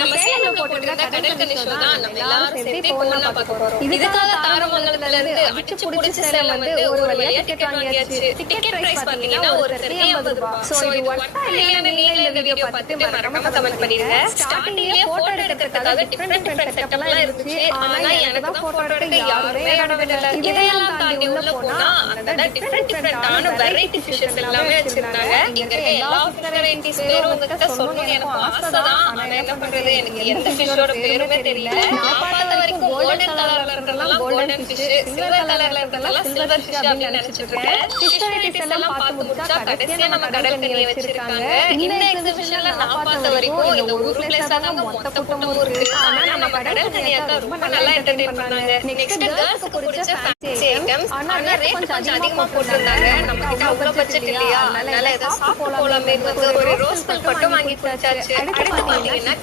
நம்ம சேலம்ல போட்டிருந்த கடற்கரை ஷோ தான் நம்ம எல்லாரும் சேர்ந்து ஒண்ணா பார்க்க போறோம். இதுக்காக தாரமங்கலத்துல இருந்து அடிச்சு புடிச்சு சேலம் வந்து ஒரு வழியா டிக்கெட் வாங்கியாச்சு. டிக்கெட் பிரைஸ் பாத்தீங்கன்னா ஒருத்தருக்கு 80 ரூபாய். சோ இது ஒர்த்தா இல்லையான்னு நீங்க இந்த வீடியோ பார்த்துட்டு மறக்காம கமெண்ட் பண்ணிருங்க. ஸ்டார்டிங்லயே போட்டோ எடுக்கிறதுக்காக டிஃபரெண்ட் செட்டப் எல்லாம் இருந்துச்சு. ஆனா எனக்கு தான் போட்டோ எடுக்க யாருமே இடம் விடல. இதெல்லாம் தாண்டி உள்ள போனா அந்த டிஃபரெண்டான வெரைட்டி ஃபிஷஸ் எல்லாமே வச்சிருக்காங்க. இங்க எல்லா வெரைட்டிஸ் பேரும் உங்ககிட்ட சொல்லணும் எனக்கு ஆசைதான். ஆனா என்ன பண்றது, எனக்கு எந்த ஃபிஷோட பேருமே தெரியல. நான் பார்த்த வரைக்கும் கோல்டன் கலர்ல இருக்கிறதெல்லாம் கோல்டன் ஃபிஷ், சில்வர் கலர்ல இருக்கிறதெல்லாம் சில்வர் ஃபிஷ் அப்படின்னு நினைச்சிட்டு இருக்கேன். ஃபிஷ் வெரைட்டிஸ் எல்லாம் பார்த்து முடிச்சா கடைசியா நம்ம கடல் கறியை வச்சிருக்காங்க. இந்த எக்ஸிபிஷன்ல நான் பார்த்த வரைக்கும் இந்த ஒரு பிளேஸ்ல தான் மொத்த கூட்டமும் இருக்கு. ஆனா நம்ம கடல் கறியை ரொம்ப நல்லா என்டர்டெயின் பண்ணாங்க. நெக்ஸ்ட் கேர்ள்ஸ்க்கு பிடிச்ச ஃபேன்சி ஐட்டம்ஸ், ஆனா ரேட் கொஞ்சம் அதிகமா போட்டிருந்தாங்க. நம்ம கிட்ட அவ்வளவு பட்ஜெட் இல்லையா, அதனால ஏதோ சாப்பிட்டு போலாமே ஒரு ரோஸ் மில்க் மட்டும் வாங்கி குடிச்சாச்சு. அடுத்து பாத்தீங்கன்னா